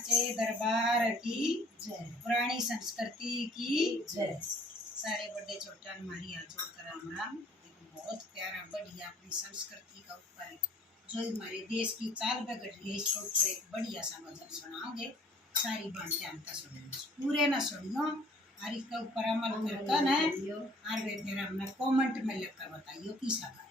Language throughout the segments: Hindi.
साचे दरबार की जय। पुरानी संस्कृति की जय। सारे बड़े छोटा मारी हाथ जोड़कर राम राम। देखो बहुत प्यारा बढ़िया अपनी संस्कृति का ऊपर जो हमारे देश की चाल पे घट रही है इसके ऊपर एक बढ़िया सा भजन सुनाओगे। सारी बात ध्यान से सुनियो, पूरे ना सुनियो और इसके ऊपर अमल करके ना और वे फिर हमने कमेंट में लिख कर बताइयो किसा गाया।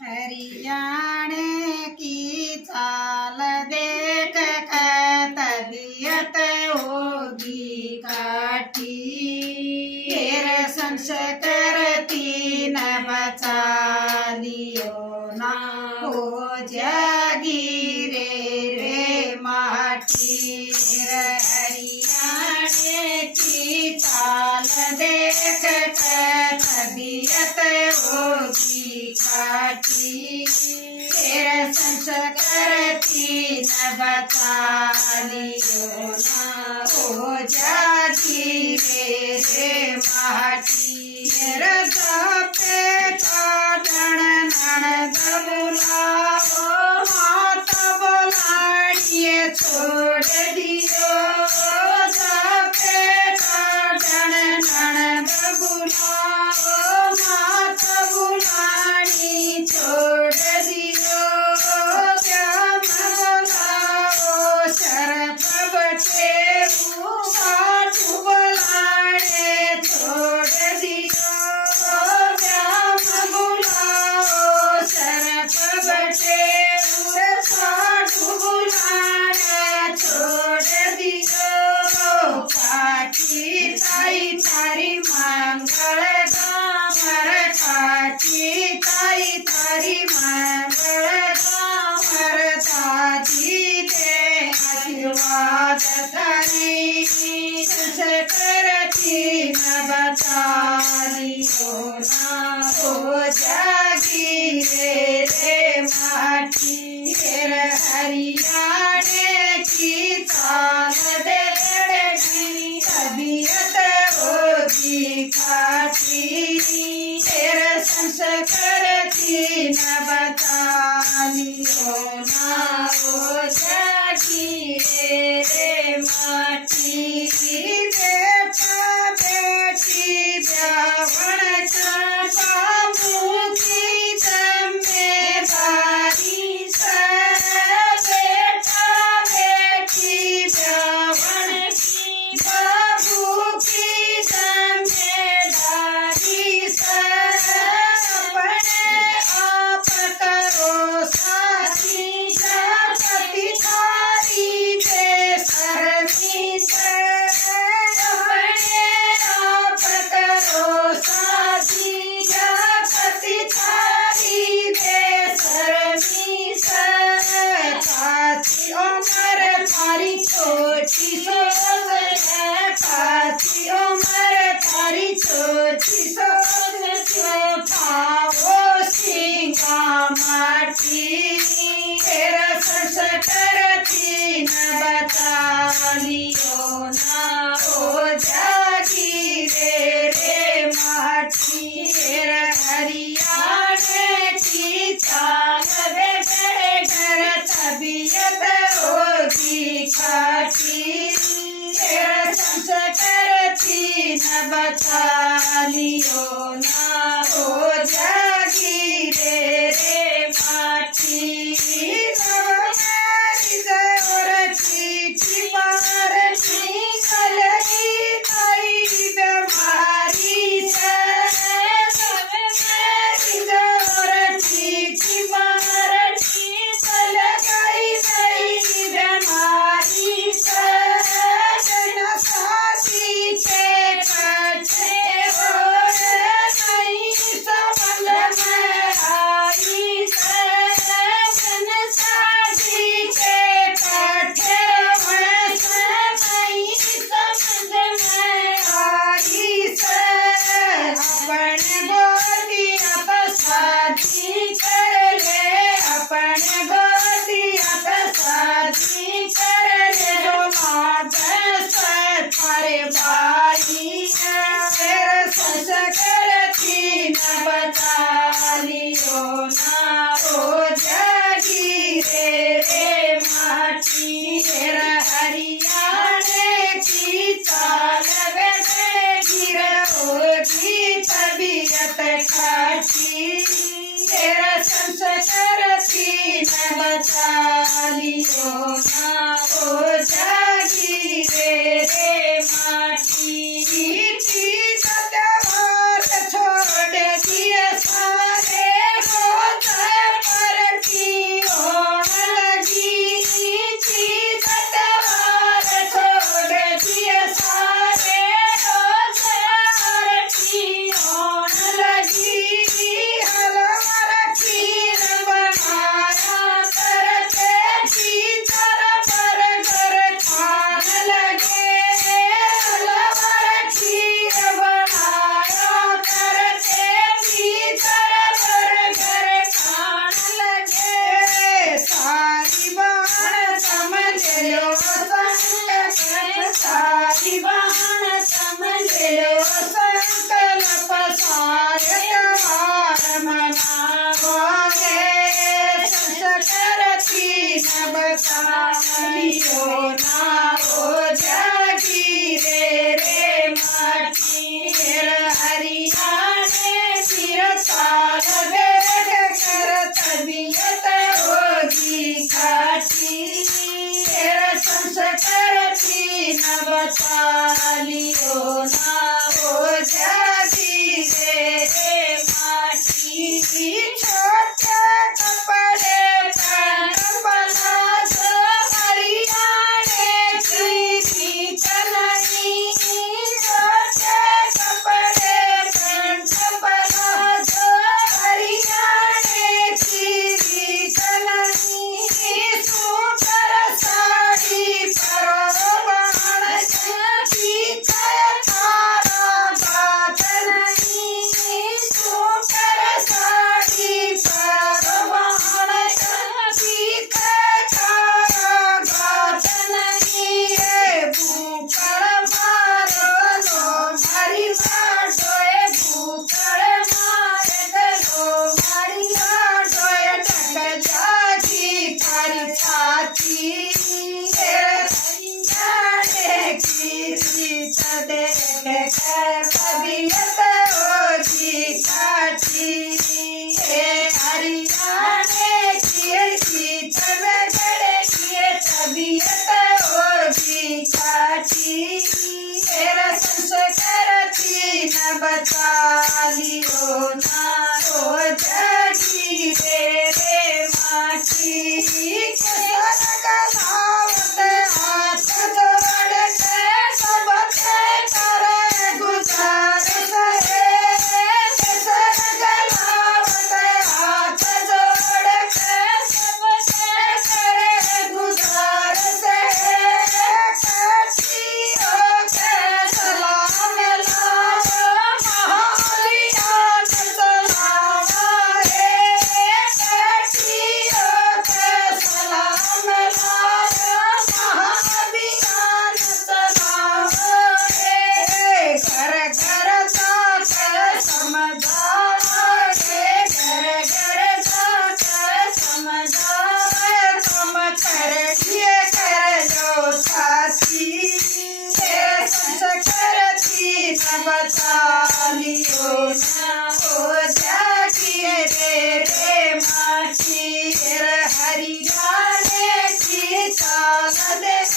हरियाणे की चाल देख कर तबीयत होगी काठी, तेरे संस्कृति न बचा लियो ना हो जागी रे माटी। हरियाणे की चाल देख कर तबीयत होगी काठी, तेरे संस्कृति न बचा लियो ना हो जागी रे माटी। तेरे सपे काटण ननद बुलाओ हाथ बुलाइए छोड़ दियो। सपे काटण ननद बुलाओ हाथ बुलानी छोड़ दियो। क्या बुलाओ शरफ बटेरू साठ बुलाने छोड़ दियो। क्या बुलाओ शरफ बटेरू साठ बुलाने छोड़ दियो। काठी ताई थारी मंगल गामर, काठी ताई थारी मंगल गामर, दादी दे आशीर्वाद धरी संस्कृति न बचा लियो ना हो जागी रे माटी। तेरे हरियाणे की चाल देगी तबीयत होगी काठी, तेरे संस्कृति न बचा लियो ना हो जागी रे माटी। बेटा बेटी ब्याहण का मुखी जिम्मेदारी से, बेटा बेटी ब्याहण की बाबू की जिम्मेदारी से, अपने आप करो साथी जाति थारी बेशर्मी से। अपने आप करो साथी जाति थारी बेशर्मी से। काची उम्र थारी छोटी सोच है, काची उम्र थारी छोटी सोच छुपाओ सिंगा माटी। तेरा संस्कृति न बचा लियो ना हो जागी रे माटी। तेरा हरियाणे की चाल बड़े घर तबीयत होगी काठी, तेरा संस्कृति न बचा लियो ना हो जागी रे माटी। नवनारी जोर चीची मार निकल गई नई बीमारी से। नवनारी जोर चीची मार निकल गई नई बीमारी से। जन साथी के कछे और संस्कृति न बचा लियो ना ओ जागी रे माटी थी सतवार छोड़ दिए सारे रोज परती होन लगी थी सतवार छोड़ दिए सारे रोज परती होन लगी हलवा खीर बनाया करते भीतर बर्गर खान लगे हलवा खीर बनाया करते भीतर बर्गर खान लगे सारी बहन समझ लो संकल्प सारी बहन समझ लो संकल्प सारे त्योहार मनाओगे संस्कृति न बचा लियो ना ओ जागी रे माटी हरियाणे सिर साल देख कर तबीयत होगी काटी संस्कृति न बचा लियो ना ओ जागी रे माटी छोटे कपड़े पहन प्लाजो हरियाणे की चलनी छोटे कपड़े पहन प्लाजो हरियाणे की चलनी सूटर साड़ी परो बाण की थारा बात नहीं सूटर साड़ी परो बाण की थारा बात नहीं भूखड़ मारो लो मारी माडोए भूखड़ मारे लो मारी माडोए टक जागी कारी छाती हरियाणे की रीत देख कर तबीयत होगी काटी हरियाणे की रीत बगड़ की तबीयत होगी काटी संस्कृति न बचा लियो ना ओ जागी रे माटी कसर गलावत हाथ जोड़ के सबके करे गुजार सहे कसर गलावत हाथ जोड़ के सबके करे गुजार सहे कटियो के सलाम लाओ महालिया सलाम रे कटियो के सलाम लाओ महाबियान सलाम रे घर घर जाके समझाओगे घर घर जाके समझाओ तुम कर दिए कर लो साथी संस्कृति न बचा लियो ना ओ जागी रे माटी हरियाणे की चाल देख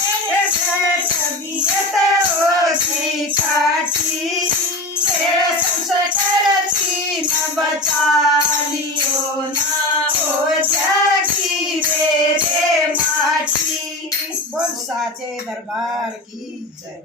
तबीयत होगी काटी संस्कृति न बचा लियो ना ओ जागी रे माटी बोल साचे दरबार की जय।